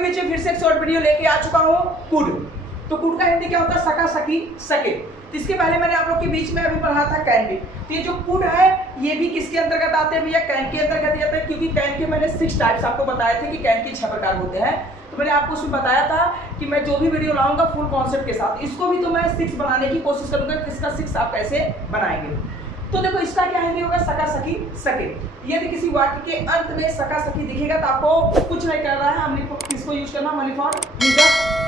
नीचे फिर से एक शॉर्ट वीडियो लेके आ चुका हूँ कुड। तो कुड का हिंदी क्या होता है? सका, सकी, सके। तो इसके पहले मैंने आप लोग के बीच में अभी पढ़ा था कैन भी। तो ये जो कुड है ये भी किसके अंतर्गत आते हैं भैया? कैन के अंतर्गत ही आते हैं, क्योंकि कैन के मैंने 6 टाइप्स आपको बताए थे कि कैन के 6 प्रकार होते हैं। तो मैंने आपको उसमें बताया था कि मैं जो भी वीडियो लाऊंगा फुल कॉन्सेप्ट के साथ, इसको भी तो मैं 6 बनाने की कोशिश करूंगा कि इसका 6 आप कैसे बनाएंगे। तो देखो इसका क्या हिंदी होगा? सका, सकी, सके। यदि किसी वाक्य के अंत में सका, सकी दिखेगा तो आपको कुछ नहीं कर रहा है, हमने किसको यूज करना? मनीफॉर्म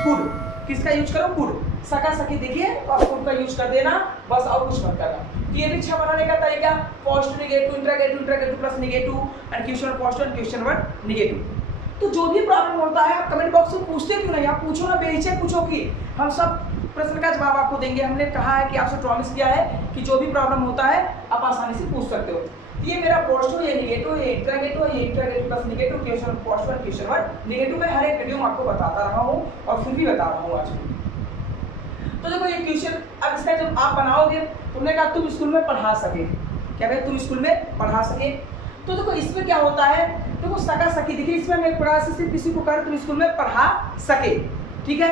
कुड। किसका यूज करो? कुड। सका, सकी दिखिए तो आप कुड का यूज कर देना बस, और कुछ मत करना। ये भी 6 बनाने का तरीका, post negative, interrogative, interrogative plus negative and question post and question word negative. तो जो भी प्रॉब्लम होता है आप कमेंट बॉक्स में पूछते क्यों नहीं? आप पूछो ना, बेहिचक पूछो कि हम सब प्रश्न का जवाब आपको देंगे। हमने कहा है कि आपसे प्रॉमिस किया है कि जो भी प्रॉब्लम होता है आप आसानी से पूछ सकते हो। ये मेरा पॉजिटिव, ये नेगेटिव, ये इंट्रागेटिव, ये interrogative plus negative, question post और क्वेश्चन वर्ड नेगेटिव में हर एक वीडियो में आपको बताता रहा हूँ और फिर भी बता रहा हूँ आज। तो देखो ये क्वेश्चन अब इसका जब आप बनाओगे, तुमने कहा तुम स्कूल में पढ़ा सके, क्या भाई तुम स्कूल में पढ़ा सके। तो देखो इसमें क्या होता है, देखो सका, सकी देखिए, इसमें मैं प्रयास से सिर्फ किसी को कर तुम स्कूल में पढ़ा सके, ठीक है।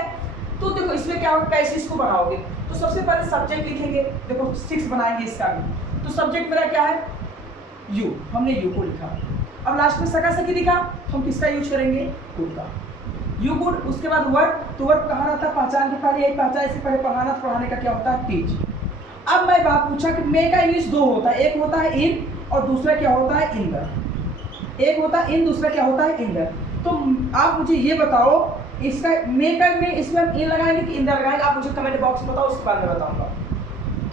तो देखो इसमें क्या होगा, कैसे इसको बनाओगे? तो सबसे पहले सब्जेक्ट लिखेंगे, देखो 6 बनाएंगे इसका भी। तो सब्जेक्ट मेरा क्या है? यू, हमने यू को लिखा। अब लास्ट में सका, सकी लिखा, हम किसका यूज करेंगे? कुड का। You could. उसके बाद वर्ब, तो वर्ब कहाना था, पहचान के पहले यही पहचान, इससे पहले पढ़ाना, पढ़ाने का क्या होता है? टीच। अब मैं बात पूछा कि मे का इंग्लिश 2 होता है, एक होता है इन और दूसरा क्या होता है? In the. एक होता है इन, दूसरा क्या होता है? In the. तो आप मुझे ये बताओ इसका मेकर में इसमें हम इन लगाएंगे कि इन द लगाएंगे? आप मुझे कमेंट बॉक्स में बताओ, उसके बाद में बताऊंगा।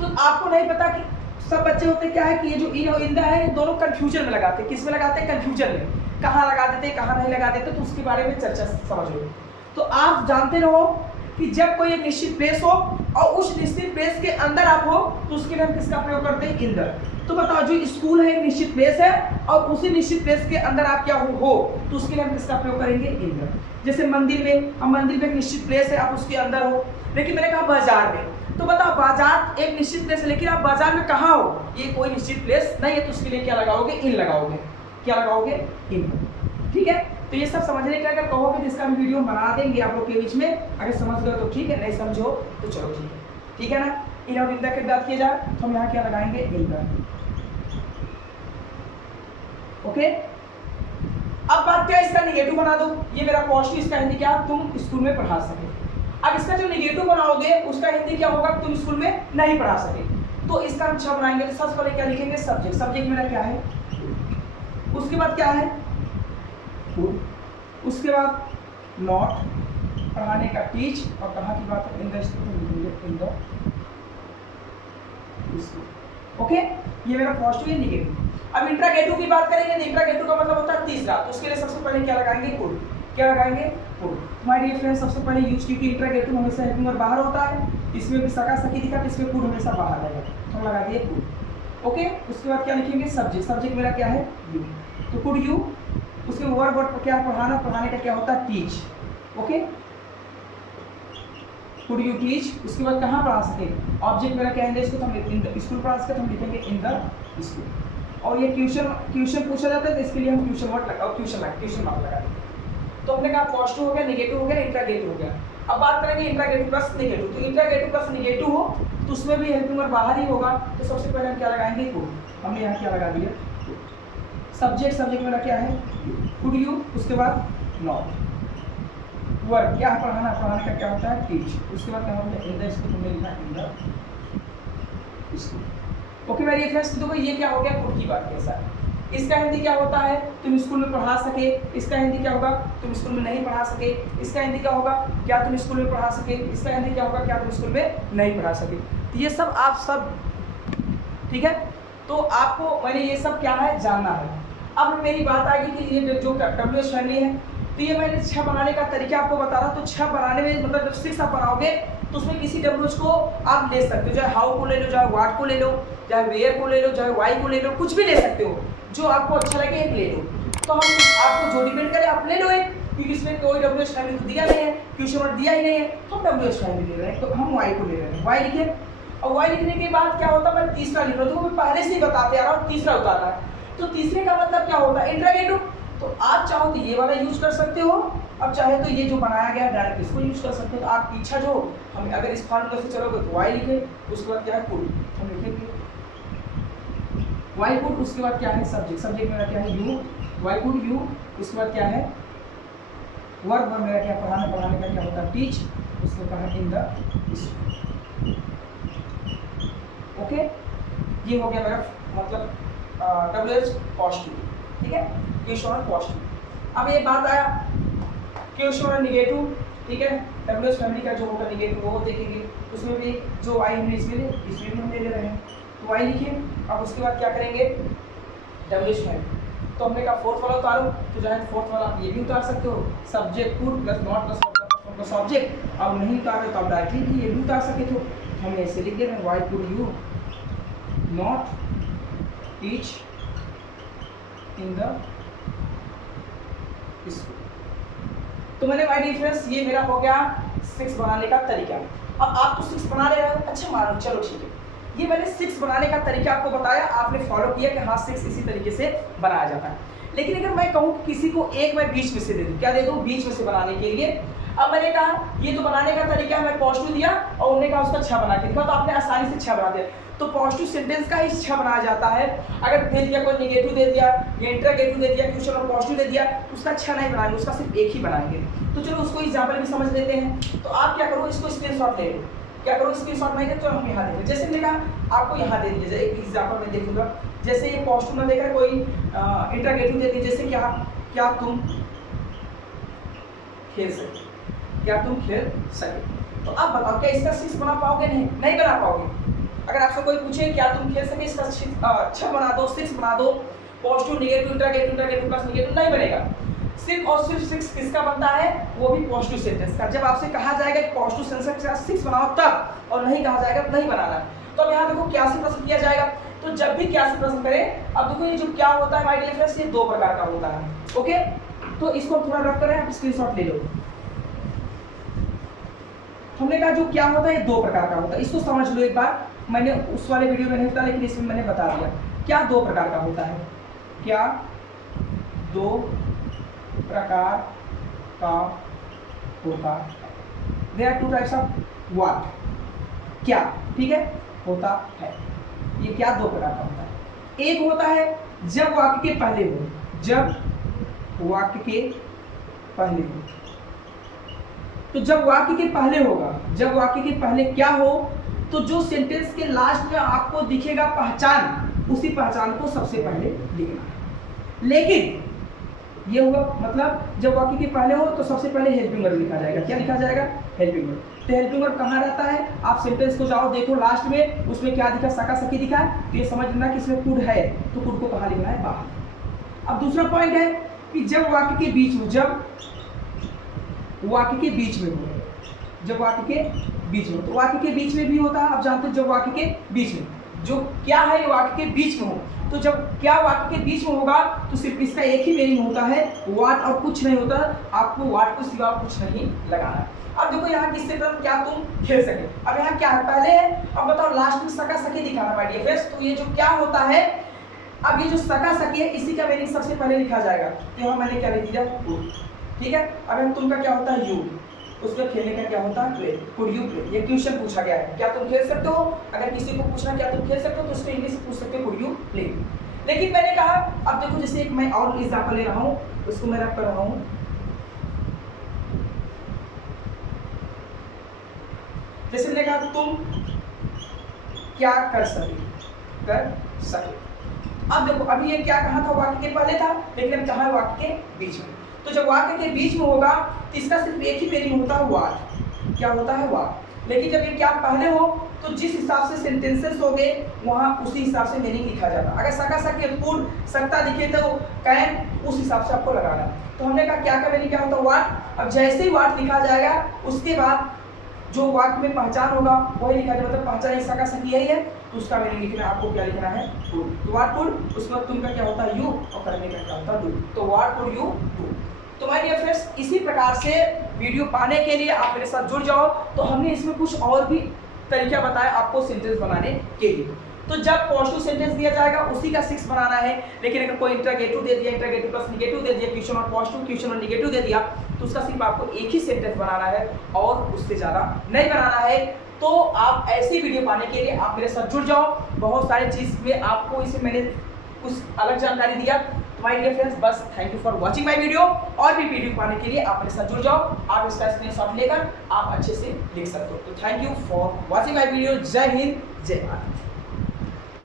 तो आपको नहीं पता कि सब बच्चे होते क्या है कि ये जो इन और इन द है ये दोनों कंफ्यूजन में लगाते हैं। किस में लगाते हैं? कंफ्यूजन में। कहाँ लगा देते, कहाँ नहीं लगा देते, तो उसके बारे में चर्चा समझ लो। तो आप जानते रहो कि जब कोई एक निश्चित प्लेस हो और उस निश्चित प्लेस के अंदर आप हो तो उसके लिए हम किसका प्रयोग करते हैं? In the. तो बताओ जो स्कूल है एक निश्चित प्लेस है और उसी निश्चित प्लेस के अंदर आप क्या हो तो उसके लिए हम किसका प्रयोग करेंगे? In the. जैसे मंदिर में, अब मंदिर में एक निश्चित प्लेस है, आप उसके अंदर हो, लेकिन मैंने कहा बाजार में। तो बताओ बाजार एक निश्चित प्लेस है लेकिन आप बाजार में कहाँ हो? ये कोई निश्चित प्लेस नहीं है, तो उसके लिए क्या लगाओगे? इन लगाओगे। क्या लगाओगे? इन। ठीक है। तो ये सब समझने का अगर कहोगे तो इसका भी वीडियो बना देंगे आप लोग के बीच में, अगर समझ गए तो ठीक है, नहीं समझो तो चलो ठीक है, ठीक है ना। इन और इन द के बात किया जाए तो हम यहाँ क्या लगाएंगे? In the. ओके। अब बात क्या है, इसका निगेटिव बना दो। ये मेरा पॉजिटिव, इसका हिंदी क्या? तुम स्कूल में पढ़ा सके। अब इसका जो निगेटिव बनाओगे उसका हिंदी क्या होगा? तुम स्कूल में नहीं पढ़ा सके। तो इसका हम 6 बनाएंगे। तो सबसे पहले क्या लिखेंगे? सब्जेक्ट। सब्जेक्ट मेरा क्या है? उसके बाद क्या है? उसके बाद नॉट, पढ़ाने का टीच, और कहाँ की बात है? In the school, in the school. Okay. ये मेरा पॉजिटिव है, निगेटिव। अब इंट्रागेटिव की बात करेंगे तो इंट्रागेटिव का मतलब होता है तीसरा, तो उसके लिए सबसे पहले क्या लगाएंगे? कुड। क्या लगाएंगे? कुड। माय डियर फ्रेंड्स, सबसे पहले यूज, क्योंकि इंट्रागेटिव हमेशा हेल्पिंग वर्ब बाहर होता है, इसमें भी सका, सकी दिखा, तो इसमें कुड हमेशा बाहर रहेगा, तो हम लगा दिए कुड। ओके। उसके बाद क्या लिखेंगे? सब्जेक्ट। सब्जेक्ट मेरा क्या है? यू, तो कुड यू। उसके वर्ब क्या? पढ़ाना, पढ़ाने का क्या होता है? Teach. Okay. Could you teach. उसके बाद कहाँ पढ़ा सके? ऑब्जेक्ट मेरा क्या है? इसको तो हम इन द स्कूल पढ़ा सके, तो हम लिखेंगे इन द स्कूल। और ये क्वेश्चन पूछा जाता है तो इसके लिए हम क्वेश्चन वर्ड लगाओ, क्वेश्चन मार्क लगा देंगे। तो हमने कहा पॉजिटिव हो गया, नेगेटिव हो गया, इंट्रागेटिव हो गया। अब बात करेंगे इंट्रागेटिव प्लस नेगेटिव। तो इंट्रागेटिव प्लस नेगेटिव हो तो उसमें भी हेल्पिंग वर्ब बाहर ही होगा, तो सबसे पहले हम क्या लगाएंगे? कुड। हमने यहाँ क्या लगा दिया? सब्जेक्ट। सब्जेक्ट मेरा क्या है? Could you. उसके बाद नॉट। वर्ब क्या है? पढ़ाना, पढ़ाने का क्या होता है? टीच। उसके बाद क्या होता है? इन द स्कूल, तुमने लिखा इन द स्कूल। ओके मेरी फ्रेंड्स, देखो ये क्या हो गया? कुड की बात कैसा है। इसका हिंदी क्या होता है? तुम स्कूल में पढ़ा सके। इसका हिंदी क्या होगा? तुम स्कूल में नहीं पढ़ा सके। इसका हिंदी क्या होगा? क्या तुम स्कूल में पढ़ा सके। इसका हिंदी क्या होगा? क्या तुम स्कूल में नहीं पढ़ा सके। तो ये सब आप सब, ठीक है, तो आपको मैंने ये सब क्या है जानना है। अब मेरी बात आएगी कि ये जो WH फैमिली है, तो ये मैंने 6 बनाने का तरीका आपको बता रहा। तो 6 बनाने में मतलब जब 6 आप बनाओगे तो उसमें किसी WH को आप ले सकते हो, चाहे हाउ को ले लो, चाहे व्हाट को ले लो, चाहे वेयर को ले लो, चाहे वाई को ले लो, कुछ भी ले सकते हो, जो आपको अच्छा लगे एक ले लो। तो हम आपको जो डिपेंड करे आप ले लो एक, क्योंकि इसमें कोई WH फैमिली को दिया नहीं है, क्वेश्चन वर्ड दिया ही नहीं है, तो हम WH फैमिली ले रहे हैं, तो हम वाई को ले रहे हैं। वाई लिखे, और वाई लिखने के बाद क्या होता है? मैं तीसरा लिख रहा हूँ, तो मैं पहले से ही बताते आ रहा हूँ, तीसरा उतारना है। तो तीसरे का मतलब क्या होता है? इंट्रागेटिव। तो आप चाहो तो ये वाला यूज कर सकते हो अब चाहे तो ये जो बनाया गया डायरेक्ट इसको यूज कर सकते हैं। तो आपकी इच्छा जो हम अगर इस फार्मूला से चलोगे तो वाई लिखे, उसके बाद क्या है कुड, हम लिखेंगे वाई कुड, उसके बाद क्या है सब्जेक्ट, सब्जेक्ट मेरा क्या है यू, वाई कुड यू, उसके बाद क्या है वर्ब, वर्ब मेरा क्या पढ़ाना, पढ़ाने का क्या होता है टीच, उसके बाद है इन द स्कूल। ओके, ये हो गया मेरा मतलब WH पॉजिटिव, ठीक है, क्वेश्चन पॉजिटिव। अब ये बात आया क्वेश्चन निगेटिव, ठीक है, WH फैमिली का जो होगा निगेटिव वो देखेंगे, उसमें भी जो आई हमने इसमें भी हम ले ले रहे हैं, तो आई लिखिए। अब उसके बाद क्या करेंगे WH फैमिली, तो हमने कहा फोर्थ वाला उतारो, तो चाहे फोर्थ वाला आप ये भी उतार सकते हो, subject could plus not plus subject. अब नहीं उतार रहे तो आप डायरेक्टली भी ये भी उतार सकते थे, हमने ऐसे लिख दिया Y could you not teach in the school. तो मैंने माय डियर फ्रेंड्स ये मेरा हो गया 6 बनाने का तरीका। अब आप तो 6 बना रहे हो, अच्छा मानो चलो ठीक है, ये मैंने 6 बनाने का तरीका आपको बताया, आपने फॉलो किया कि हाँ 6 इसी तरीके से बनाया जाता है। लेकिन अगर मैं कहूँ कि किसी को एक मैं बीच में से दे दूँ, क्या दे दूँ बीच में से बनाने के लिए, अब मैंने कहा ये तो बनाने का तरीका मैं पॉजिटिव दिया और उन्होंने कहा उसका 6 बना के दिखा, तो आपने आसानी से 6 बना दिया। तो पॉजिटिव सेंटेंस का ही 6 बनाया जाता है। अगर दे दिया कोई निगेटिव दे दिया या इंटरगेटिव दे दिया, क्वेश्चन और पॉजिटिव दे दिया, तो उसका 6 नहीं बनाएंगे, उसका सिर्फ एक ही बनाएंगे। तो चलो उसको एग्जाम्पल भी समझ लेते हैं। तो आप क्या करो, इसको स्क्रीनशॉट ले लो, क्या करो स्क्रीनशॉट नहीं तो हम यहाँ देखें, जैसे मैंने कहा आपको यहाँ दे दीजिए, एक एग्जाम्पल में देखूंगा, जैसे ये पॉजिटिव ना देकर कोई इंटरगेटिव दे दीजिए, जैसे क्या तुम खेल सके, क्या तुम खेल सके। तो आप बताओ क्या इसका 6 बना पाओगे? नहीं बना पाओगे। अगर आपसे कोई पूछे क्या तुम खेल सके, इसका 6 बना दो, 6 बना दो, positive negative interrogative plus negative नहीं बनेगा। सिर्फ और सिर्फ 6 किसका बनता है, वो भी पॉजिटिव सेंटेंस का। जब आपसे कहा जाएगा कि पॉजिटिव सेंटेंस का 6 बनाओ तब, और नहीं कहा जाएगा तो नहीं बनाना। तो अब यहाँ देखो क्या से प्रश्न किया जाएगा, तो जब भी क्या से प्रश्न करें, अब देखो ये जो क्या होता है माय डियर फ्रेंड्स, ये 2 प्रकार का होता है। ओके, तो इसको थोड़ा रफ करें, आप स्क्रीनशॉट ले लो। हमने कहा जो क्या होता है ये 2 प्रकार का होता है, इसको समझ लो एक बार। मैंने उस वाले वीडियो में नहीं बताया, लेकिन इसमें मैंने बता दिया क्या 2 प्रकार का होता है। क्या 2 प्रकार का होता है, there are 2 types of what, क्या, ठीक है, होता है। ये क्या 2 प्रकार का होता है। एक होता है जब वाक्य के पहले हो, जब वाक्य के पहले हो, तो जब वाक्य के पहले होगा, जब वाक्य के पहले क्या हो, तो जो सेंटेंस के लास्ट में आपको दिखेगा पहचान, उसी पहचान को सबसे पहले लिखना है। लेकिन ये हुआ मतलब जब वाक्य के पहले हो तो सबसे पहले हेल्पिंग वर्ब लिखा जाएगा। क्या लिखा जाएगा? Helping verb. तो हेल्पिंग वर्ब कहाँ रहता है, आप सेंटेंस को जाओ देखो लास्ट में, उसमें क्या दिखा, सका सकी दिखा है, तो ये समझ लेना कि इसमें कुड है, तो कुड को कहाँ लिखना है, बाहर। अब दूसरा पॉइंट है कि जब वाक्य के बीच में, जब वाक्य के बीच में हो, जब वाक्य के बीच में, तो वाक्य के बीच में भी होता है, आप जानते हो, जब वाक्य के बीच में जो क्या है वाक्य के बीच में हो, तो जब क्या वाक्य के बीच में होगा तो सिर्फ इसका एक ही मीनिंग होता है व्हाट, और कुछ नहीं होता, आपको व्हाट को सिवा कुछ नहीं लगाना। अब देखो यहाँ किससे तरफ क्या तुम खेल सके, अब यहाँ क्या है पहले है, अब बताओ लास्ट में सका सकी दिखाना माय डियर फ्रेंड्स। तो ये जो क्या होता है, अब ये जो सका सकी है इसी का मीनिंग सबसे पहले लिखा जाएगा। तो यहाँ मैंने क्या लिख दिया, ठीक है। अब हम तुम का क्या होता है, यू, उसका खेलने का क्या होता है, प्ले, कुड यू प्ले। ये क्वेश्चन पूछा गया है, क्या तुम खेल सकते हो। अगर किसी को पूछना क्या तुम खेल सकते हो, तो उसको इंग्लिश पूछ सकते हो, कुड यू प्ले। लेकिन मैंने कहा अब देखो जैसे एक मैं और एग्जांपल ले रहा हूँ, उसको मैं रख कर रहा हूँ, जैसे मैंने कहा तुम क्या कर सके। अब देखो अभी ये क्या कहा था, वाक्य के पहले था, लेकिन अब कहा है वाक्य के बीच में। तो जब वाक्य के बीच में होगा तो इसका सिर्फ एक ही मीनिंग होता है व्हाट, क्या होता है व्हाट। लेकिन जब ये क्या पहले हो तो जिस हिसाब से सेंटेंसेस हो गए वहाँ उसी हिसाब से मीनिंग लिखा जाता है। अगर सका सके कुड सकता दिखे तो कैन, उस हिसाब से आपको लगाना। तो हमने कहा क्या का मीनिंग क्या होता है, व्हाट। अब जैसे ही व्हाट लिखा जाएगा उसके बाद जो वाक्य में पहचान होगा वही लिखा जाएगा, मतलब पहचान ही सका सकी यही है, तो उसका मीनिंग लिखना है, आपको क्या लिखना है, कुड। तो व्हाट कुड, उसके बाद तुम का क्या होता है, यू, और करने का क्या होता है, डू। तो व्हाट कुड यू डू। तो माय डियर फ्रेंड्स इसी प्रकार से वीडियो पाने के लिए आप मेरे साथ जुड़ जाओ। तो हमने इसमें कुछ और भी तरीका बताया आपको सेंटेंस बनाने के लिए। तो जब पॉजिटिव सेंटेंस दिया जाएगा उसी का 6 बनाना है। लेकिन अगर कोई इंटरगेटिव दे दिया, इंटरगेटिव प्लस निगेटिव दे दिया, क्वेश्चन और पॉजिटिव, क्वेश्चन और निगेटिव दे दिया, तो उसका सिर्फ आपको एक ही सेंटेंस बनाना है और उससे ज़्यादा नहीं बनाना है। तो आप ऐसी वीडियो पाने के लिए आप मेरे साथ जुड़ जाओ। बहुत सारे चीज़ में आपको इसे मैंने कुछ अलग जानकारी दिया। तो माय डियर फ्रेंड्स, बस thank you for watching my video. और भी वीडियो पाने के लिए आप मेरे साथ जुड़ जाओ। आप इसका स्क्रीनशॉट लेकर आप अच्छे से लिख सकते हो। तो thank you for watching my video. जय हिंद, जय भारत।